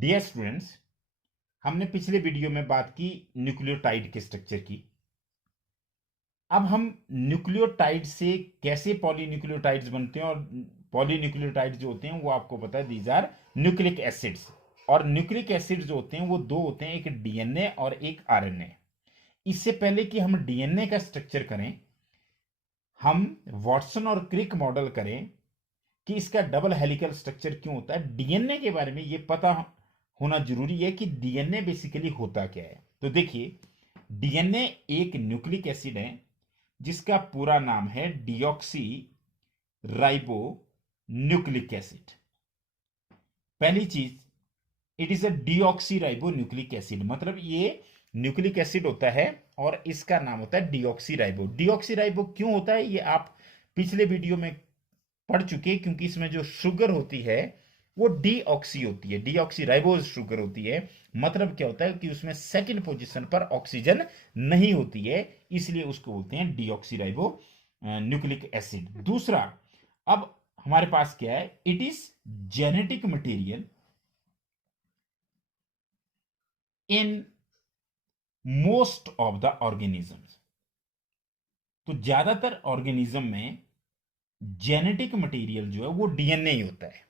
Dear students, हमने पिछले video में बात की न्यूक्लियोटाइड के स्ट्रक्चर की। अब हम न्यूक्लियोटाइड से कैसे पॉलीन्यूक्लियोटाइड्स बनते हैं, और पॉलीन्यूक्लियोटाइड जो होते हैं वो आपको पता है दीज आर न्यूक्लिक एसिड्स। और न्यूक्लिक एसिड जो होते हैं वो दो होते हैं, एक डीएनए और एक आरएनए। इससे पहले कि हम डीएनए का स्ट्रक्चर करें, हम वाटसन और क्रिक मॉडल करें कि इसका डबल हेलिकल स्ट्रक्चर क्यों होता है। डीएनए के बारे में यह पता होना जरूरी है कि डीएनए बेसिकली होता क्या है। तो देखिए, डीएनए एक न्यूक्लिक एसिड है जिसका पूरा नाम है डीऑक्सी राइबो न्यूक्लिक एसिड। पहली चीज, it is a deoxy ribo nucleic acid, मतलब ये न्यूक्लिक एसिड होता है और इसका नाम होता है डीऑक्सी राइबो। डीऑक्सी राइबो क्यों होता है ये आप पिछले वीडियो में पढ़ चुके, क्योंकि इसमें जो शुगर होती है वो डीऑक्सी होती है, डीऑक्सी राइबोज शुगर होती है। मतलब क्या होता है कि उसमें सेकंड पोजीशन पर ऑक्सीजन नहीं होती है, इसलिए उसको बोलते हैं डीऑक्सी राइबो न्यूक्लिक एसिड। दूसरा, अब हमारे पास क्या है, it is genetic material in most of the organisms. तो ज्यादातर ऑर्गेनिज्म में जेनेटिक मटेरियल जो है वो डीएनए ही होता है।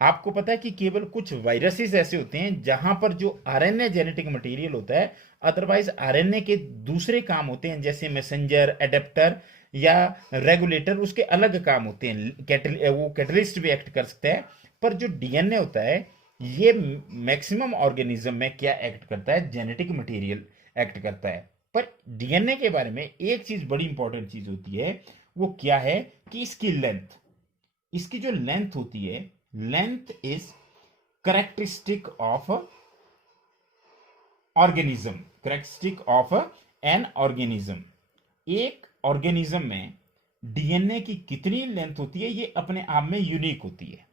आपको पता है कि केवल कुछ वायरसेस ऐसे होते हैं जहां पर जो आरएनए जेनेटिक मटेरियल होता है, अदरवाइज आरएनए के दूसरे काम होते हैं, जैसे मैसेंजर, एडेप्टर या रेगुलेटर, उसके अलग काम होते हैं। वो कैटलिस्ट भी एक्ट कर सकता है। पर जो डीएनए होता है ये मैक्सिमम ऑर्गेनिज्म में क्या एक्ट करता है, जेनेटिक मटेरियल एक्ट करता है। पर डीएनए के बारे में एक चीज बड़ी इंपॉर्टेंट चीज होती है, वो क्या है कि इसकी लेंथ, इसकी जो लेंथ होती है, length is characteristic of organism, characteristic of an organism. एक ऑर्गेनिज्म में डीएनए की कितनी लेंथ होती है ये अपने आप में यूनिक होती है।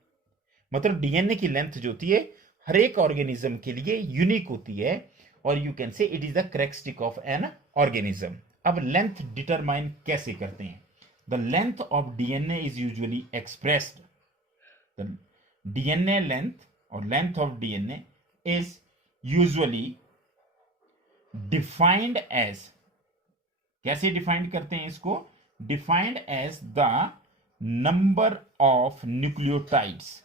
मतलब डीएनए की लेंथ जो होती है हर एक ऑर्गेनिज्म के लिए यूनिक होती है, और you can say it is the characteristic of an organism. अब लेंथ डिटरमाइन कैसे करते हैं? The length of DNA is usually expressed, the DNA length or length of DNA is usually defined as, कैसे defined करते हैं इसको? Defined as the number of nucleotides.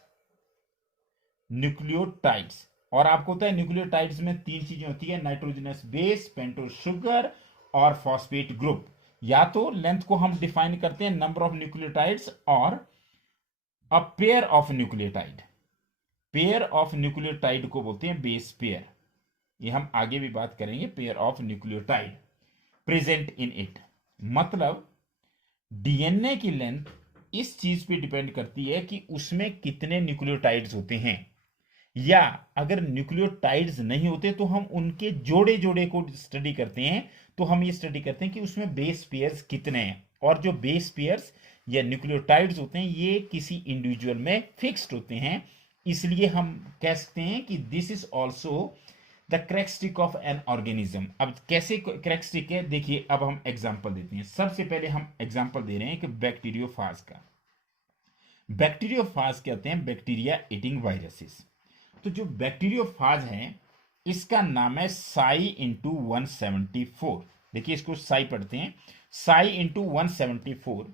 Nucleotides, और आपको पता है न्यूक्लियोटाइड्स में तीन चीजें होती है, नाइट्रोजनस बेस, पेंटोज शुगर और फॉस्फेट ग्रुप। या तो लेंथ को हम डिफाइन करते हैं नंबर ऑफ न्यूक्लियोटाइड्स और a pair of nucleotide. Pair of nucleotide को बोलते हैं बेस पेयर। ये हम आगे भी बात करेंगे, pair of nucleotide present in it. मतलब डीएनए की लेंथ इस चीज पे डिपेंड करती है कि उसमें कितने न्यूक्लियोटाइड्स होते हैं, या अगर न्यूक्लियोटाइड्स नहीं होते तो हम उनके जोड़े जोड़े को स्टडी करते हैं। तो हम ये स्टडी करते हैं कि उसमें बेस पेयर्स कितने हैं, और जो बेस पेयर्स या न्यूक्लियोटाइड्स होते हैं ये किसी इंडिविजुअल में फिक्स्ड होते हैं। इसलिए हम कह सकते हैं कि this is also the characteristic of an organism. अब कैसे करेक्टरिस्टिक है, देखिए अब हम एग्जांपल देते हैं। सबसे पहले हम एग्जांपल दे रहे हैं कि बैक्टीरियोफाज का। बैक्टीरियोफाज कहते हैं बैक्टीरिया ईटिंग वायरसेस। तो जो बैक्टीरियोफाज है इसका नाम है साई इंटू 174। देखिए इसको साई पढ़ते हैं, साई इंटू 174।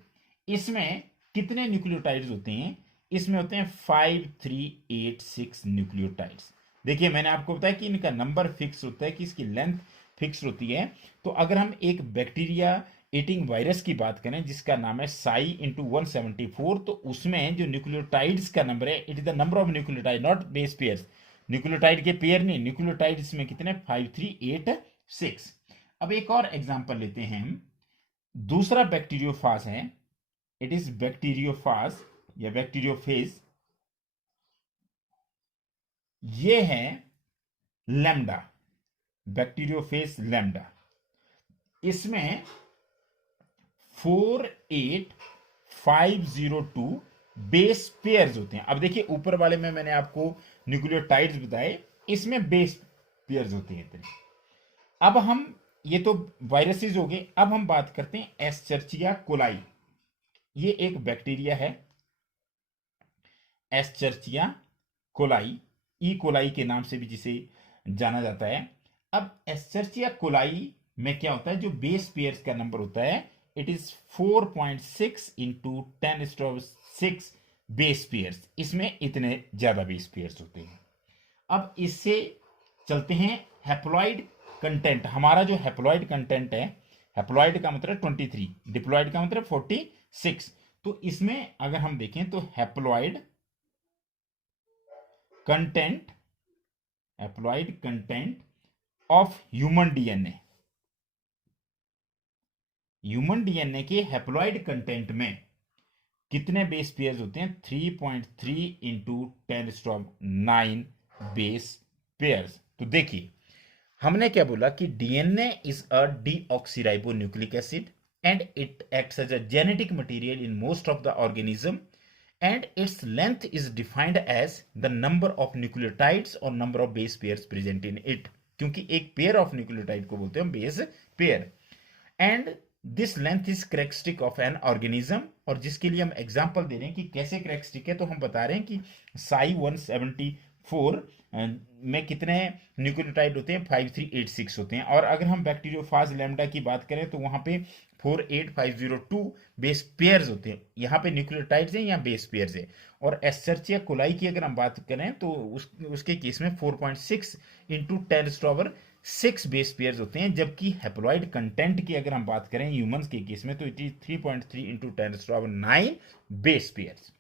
इसमें कितने न्यूक्लियोटाइड्स होते हैं? इसमें होते हैं 5386 न्यूक्लियोटाइड्स। देखिए मैंने आपको बताया कि इनका नंबर फिक्स होता है, कि इसकी लेंथ फिक्स होती है। तो अगर हम एक बैक्टीरिया ईटिंग वायरस की बात करें जिसका नाम है साई इंटू 174, तो उसमें जो न्यूक्लियोटाइड्स का नंबर है, it is the number of nucleotide, not base pairs. Nucleotide के पेयर नहीं, न्यूक्लियोटाइड्स में कितने? 5386। अब एक और एग्जांपल लेते हैं हम। दूसरा बैक्टीरियोफाज है, इट इज बैक्टीरियोफाज या बैक्टीरियोफेज। ये है लैम्डा, बैक्टीरियोफेज लैम्डा। इसमें 48502 बेस पेयर्स होते हैं। अब देखिए ऊपर वाले में मैंने आपको न्यूक्लियोटाइड्स बताए, इसमें बेस पेयर्स होते हैं इतने। अब हम, ये तो वायरसेस हो गए, अब हम बात करते हैं एस्चर्चिया कोलाई। ये एक बैक्टीरिया है एस्चर्चिया कोलाई। ई कोलाई के नाम से भी जिसे जाना जाता है। अब एस्चर्चिया कोलाई में क्या होता है, जो बेस पेयर्स का नंबर होता है it is 4.6 into 10⁻6 base pairs, इसमें इतने ज्यादा बेस पेयर्स होते हैं। अब इससे चलते हैं हैप्लॉइड कंटेंट। हमारा जो हैप्लॉइड कंटेंट है, हैप्लॉइड का मतलब 23, डिप्लॉइड का मतलब 46। तो इसमें अगर हम देखें तो haploid content, haploid content of human DNA, human DNA के हैप्लॉइड कंटेंट में कितने बेस पेयर्स होते हैं? 3.3 इंटू 10⁻9 बेस पेयर्स। तो देखिए हमने क्या बोला कि DNA is a deoxyribonucleic acid and it acts as a genetic material in most of the organism and its length is defined as the number of nucleotides or number of base pairs present in it, क्योंकि एक pair of nucleotide को बोलते हैं base pair. And this length is characteristic of an organism, और जिसके लिए हम example दे रहे हैं कि कैसे करेक्टरिस्टिक है, तो हम बता रहे हैं कि साई 174 में कितने न्यूक्लियोटाइड होते हैं? 5386 होते हैं। और अगर हम बैक्टीरियोफाज लैम्डा की बात करें तो वहां पे 48502 बेस पेयर्स होते हैं। यहाँ पे न्यूक्लियोटाइड्स हैं, यहाँ बेस पेयर्स है। और एस्चर्चिया कोलाई की अगर हम बात करें तो उसके केस में 4.6 इंटू 10⁻6 बेस पेयर्स होते हैं, जबकि हैप्लॉइड कंटेंट की अगर हम बात करें ह्यूमंस के केस में तो it is 3.3 into 10⁻9 base pairs.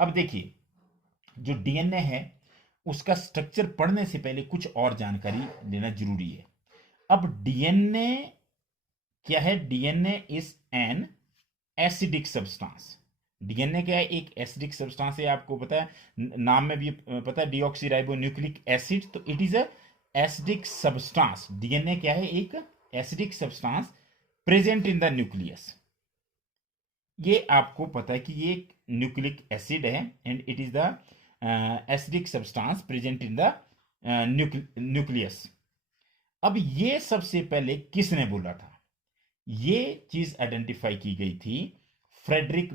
अब देखिए जो डीएनए है उसका स्ट्रक्चर पढ़ने से पहले कुछ और जानकारी लेना जरूरी है। अब डीएनए क्या है? DNA is an acidic substance. DNA क्या है? एक एसिडिक सब्सटेंस है, आपको पता है, नाम में भी पता है, डीऑक्सीराइबोन्यूक्लिक एसिड। तो it is a acidic substance. DNA क्या है? एक acidic substance present in the nucleus. ये आपको पता है कि ये एक न्यूक्लिक एसिड है and it is the acidic substance present in the nucleus. अब ये सबसे पहले किसने बोला था? ये चीज आइडेंटिफाई की गई थी फ्रेडरिक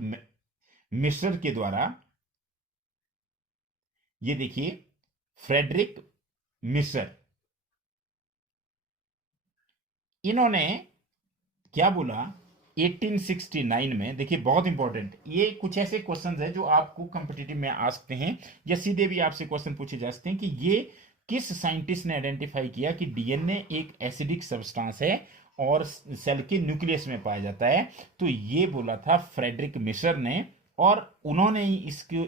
मिश्र के द्वारा। ये देखिए फ्रेडरिक मिश्र, इन्होंने क्या बोला 1869 में? देखिए बहुत इंपॉर्टेंट, ये कुछ ऐसे क्वेश्चंस हैं जो आपको कॉम्पिटिटिव में आ सकते हैं या सीधे भी आपसे क्वेश्चन पूछे जा सकते हैं कि ये किस साइंटिस्ट ने आइडेंटिफाई किया कि डीएनए एक एसिडिक सब्सटेंस है और सेल के न्यूक्लियस में पाया जाता है। तो ये बोला था फ्रेडरिक मिश्र ने, और उन्होंने ही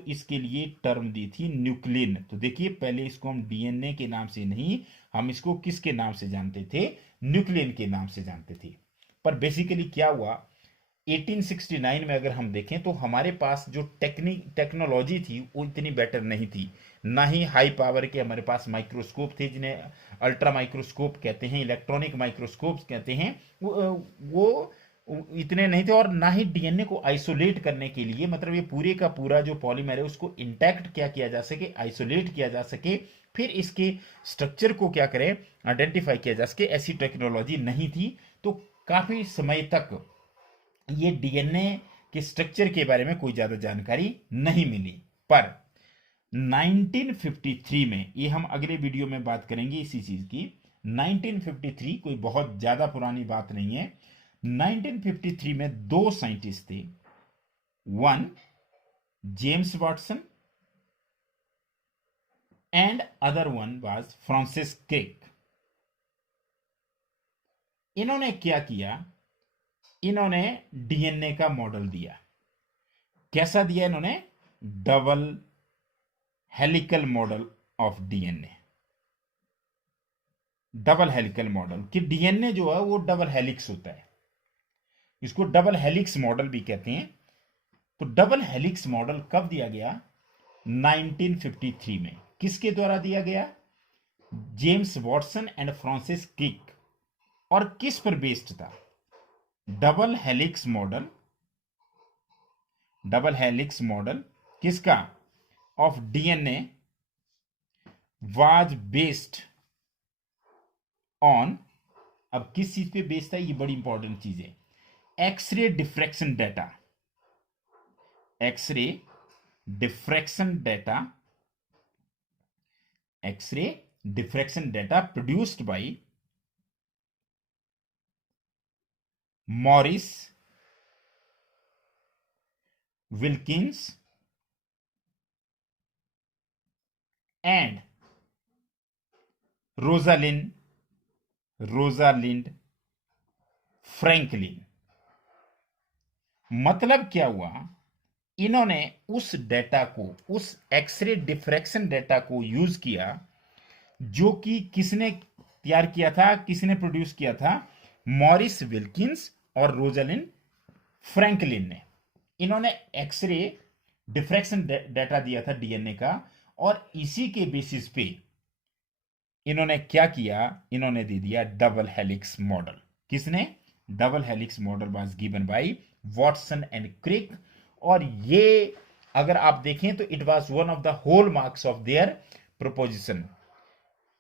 इसके लिए टर्म दी थी न्यूक्लिन। तो देखिए पहले इसको हम डीएनए के नाम से नहीं, हम इसको किसके नाम से जानते थे? न्यूक्लियन के नाम से जानते थे। पर बेसिकली क्या हुआ 1869 में अगर हम देखें तो हमारे पास जो टेक्नोलॉजी थी वो इतनी बेटर नहीं थी, ना ही हाई पावर के हमारे पास माइक्रोस्कोप थे जिन्हें अल्ट्रा माइक्रोस्कोप कहते हैं, इलेक्ट्रॉनिक माइक्रोस्कोप कहते हैं, वो इतने नहीं थे। और ना ही डीएनए को आइसोलेट करने के लिए, मतलब ये पूरे का पूरा जो पॉलीमर है उसको इंटैक्ट क्या किया जा सके, आइसोलेट किया जा सके, फिर इसके स्ट्रक्चर को क्या करें, आइडेंटिफाई किया जा सके, ऐसी टेक्नोलॉजी नहीं थी। तो काफी समय तक ये डीएनए के स्ट्रक्चर के बारे में कोई ज्यादा जानकारी नहीं मिली। पर 1953 में, ये हम अगले वीडियो में बात करेंगे इसी चीज की, 1953 कोई बहुत ज्यादा पुरानी बात नहीं है। 1953 में दो साइंटिस्ट थे, one James Watson and other one was Francis Crick. इन्होंने क्या किया? इन्होंने डीएनए का मॉडल दिया। कैसा दिया इन्होंने? Double helical model of DNA. Double helical model कि डीएनए जो है वो डबल हेलिक्स होता है, इसको डबल हेलिक्स मॉडल भी कहते हैं। तो डबल हेलिक्स मॉडल कब दिया गया? 1953 में। किसके द्वारा दिया गया? James Watson and Francis Crick. और किस पर बेस्ड था? Double helix model. Double helix model किसका? Of DNA was based on, अब किस चीज पे बेस्ड था? ये बड़ी इंपॉर्टेंट चीज है, X ray diffraction data. X ray diffraction data X-ray diffraction data produced by Morris, Wilkins, and Rosalind Franklin. मतलब क्या हुआ, इन्होंने उस डेटा को, उस एक्सरे डिफ्रैक्शन डेटा को यूज किया जो कि किसने तैयार किया था, किसने प्रोड्यूस किया था, मॉरिस विल्किंस और रोजालिंड फ्रैंकलिन ने। इन्होंने एक्सरे डिफ्रैक्शन डेटा दिया था डीएनए का, और इसी के बेसिस पे इन्होंने क्या किया, इन्होंने दे दिया डबल हेलिक्स मॉडल। किसने? Double helix model was given by Watson and Crick. और ये अगर आप देखें तो it was one of the hallmarks of their proposition.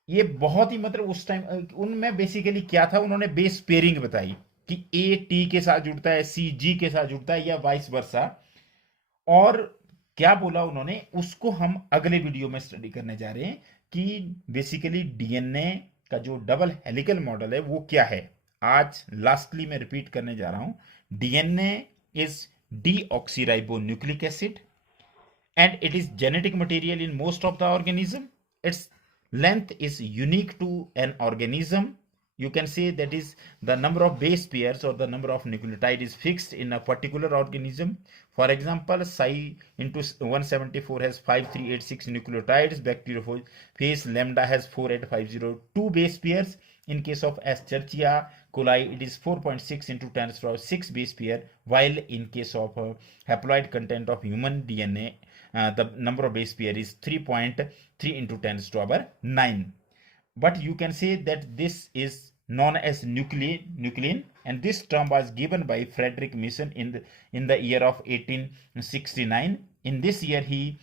ये बहुत ही, मतलब उस टाइम उनमें बेसिकली क्या था, उन्होंने बेस पेयरिंग बताई कि ए टी के साथ जुड़ता है, सी जी के साथ जुड़ता है, या वाइस वर्सा। और क्या बोला उन्होंने, उसको हम अगले वीडियो में स्टडी करने जा रहे हैं कि बेसिकली डीएनए का जो डबल हेलिकल मॉडल है वो क्या है। आज लास्टली मैं रिपीट करने जा रहा हूं, DNA is deoxyribonucleic acid and it is genetic material in most of the organism. Its length is unique to an organism. You can say that is the number of base pairs or the number of nucleotide is fixed in a particular organism. For example, psi into 174 has 5386 nucleotides. Bacteriophage lambda has 48502 base pairs. In case of Escherichia coli, it is 4.6 into 10 to the power 6 base pair, while in case of haploid content of human DNA, the number of base pair is 3.3 into 10 to the power 9. But you can say that this is known as nuclein, and this term was given by Frederick Mason in the year of 1869. In this year, he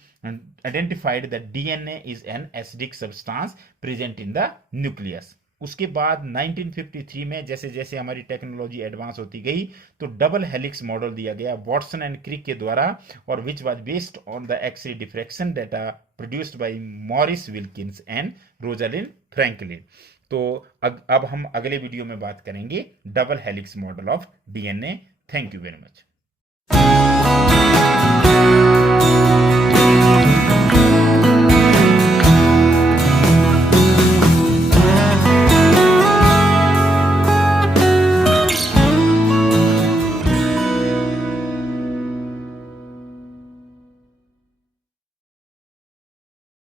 identified that DNA is an acidic substance present in the nucleus. उसके बाद 1953 में जैसे जैसे हमारी technology advance होती गई तो double helix model दिया गया वॉटसन एंड क्रिक के द्वारा, और which was based on the X ray diffraction data produced by Morris Wilkins and Rosalind Franklin. तो अब हम अगले वीडियो में बात करेंगे double helix model of DNA. Thank you very much.